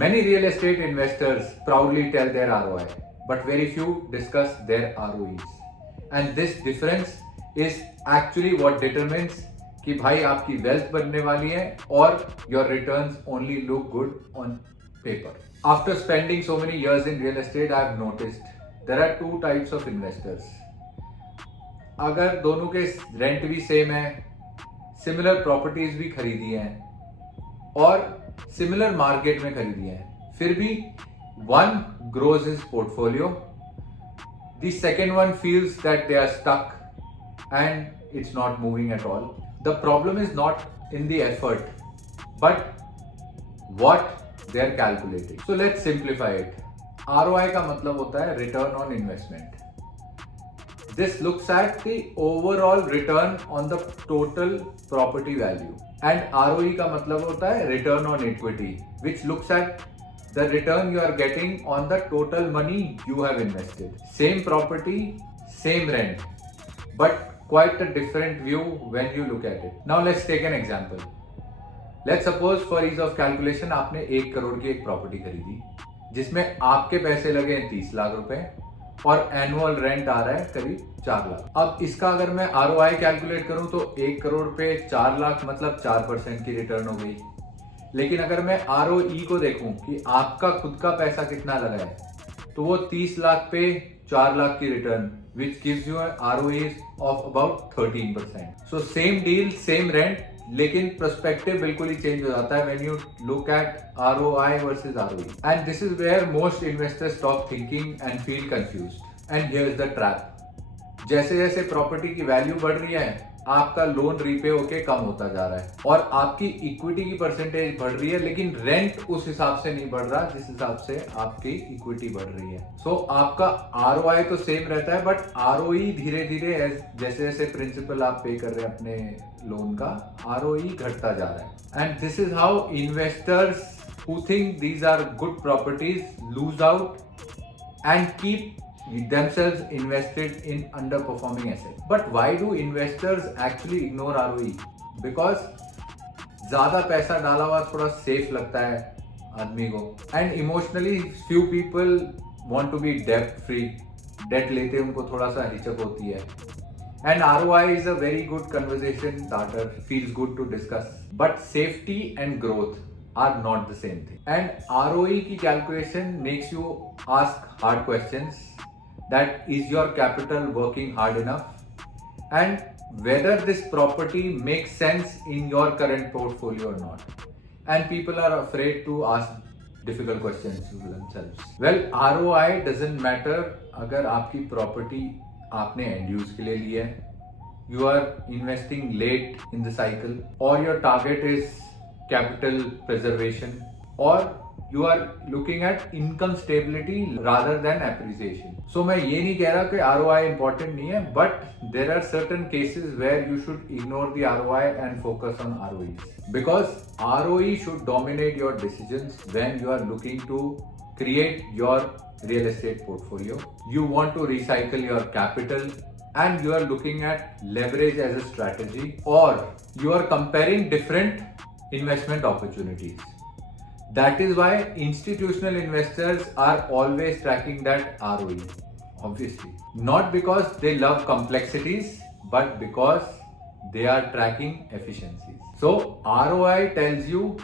Many real estate investors proudly tell their ROI, but very few discuss their ROEs. And this difference is actually what determines कि भाई आपकी wealth बनने वाली है और your returns only look good on paper. After spending so many years in real estate, I have noticed there are two types of investors. अगर दोनों के रेंट भी सेम है, सिमिलर प्रॉपर्टीज भी खरीदी हैं और सिमिलर मार्केट में खरीदी हैं, फिर भी one grows his portfolio, the second one feels that they are stuck and it's not moving at all. The problem is not in the effort but what they are calculating. So let's simplify it. ROI का मतलब होता है return on investment. This looks at the overall return on the total property value. And ROE का मतलब होता है return on equity, which looks at the return you are getting on the total money you have invested. Same property, same rent, but quite a different view when you look at it. Now let's take an example. Let's suppose for ease of calculation आपने 1 करोड़ की एक property खरीदी जिसमें आपके पैसे लगे 30 लाख रुपए और एनुअल रेंट आ रहा है करीब 4 लाख. अब इसका अगर मैं ROI कैलकुलेट करूं तो 1 करोड़ पे 4 लाख मतलब 4% की रिटर्न हो गई. लेकिन अगर मैं ROE को देखूं कि आपका खुद का पैसा कितना लगा है तो वो 30 लाख पे 4 लाख की return which gives you ROE of about 13%. So same deal same rent, लेकिन पर्सपेक्टिव बिल्कुल ही चेंज हो जाता है when you look at ROI versus ROE. And this is where most investors stop thinking and feel confused. And here is the trap. जैसे जैसे property की value बढ़ रही है आपका लोन रीपे होके कम होता जा रहा है और आपकी इक्विटी की परसेंटेज बढ़ रही है, लेकिन रेंट उस हिसाब से नहीं बढ़ रहा जिस हिसाब से आपकी इक्विटी बढ़ रही है. सो आपका ROI तो सेम रहता है बट ROE धीरे धीरे जैसे जैसे प्रिंसिपल आप पे कर रहे हैं अपने लोन का, ROE घटता जा रहा है. And this is how investors who think these are good properties lose out and keep themselves invested in underperforming assets. But why do investors actually ignore ROE? Because ज़्यादा पैसा डाला हुआ थोड़ा सेफ लगता है आदमी को, and emotionally few people want to be डेब्ट फ्री. डेट लेते उनको थोड़ा सा हिचक होती है. And ROI is a very good conversation starter, feels good to discuss. But safety and growth are not the same thing. And ROE की calculation makes you ask hard questions. That is your capital working hard enough? And whether this property makes sense in your current portfolio or not. And people are afraid to ask difficult questions to themselves. Well, ROI doesn't matter अगर आपकी property आपने end use के लिए ली है, you are investing late in the cycle, or your target is capital preservation, or you are looking at income stability rather than appreciation. So मैं ये नहीं कह रहा कि ROI important नहीं है, but there are certain cases where you should ignore the ROI and focus on ROEs, because ROE should dominate your decisions when you are looking to create your real estate portfolio. You want to recycle your capital and you are looking at leverage as a strategy, or you are comparing different investment opportunities. That is why institutional investors are always tracking that ROE. Obviously, not because they love complexities, but because they are tracking efficiencies. So ROI tells you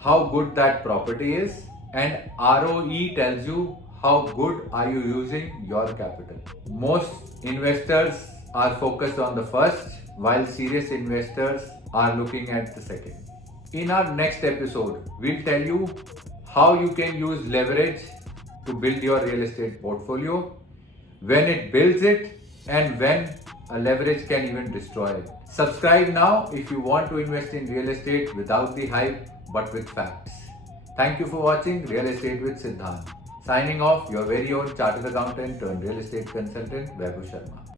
how good that property is, and ROE tells you how good are you using your capital. Most investors are focused on the first, while serious investors are looking at the second. In our next episode, we'll tell you how you can use leverage to build your real estate portfolio, when it builds it, and when a leverage can even destroy it. Subscribe now if you want to invest in real estate without the hype but with facts. Thank you for watching Real Estate with Siddhant. Signing off, your very own chartered accountant turned real estate consultant, Vaibhav Sharma.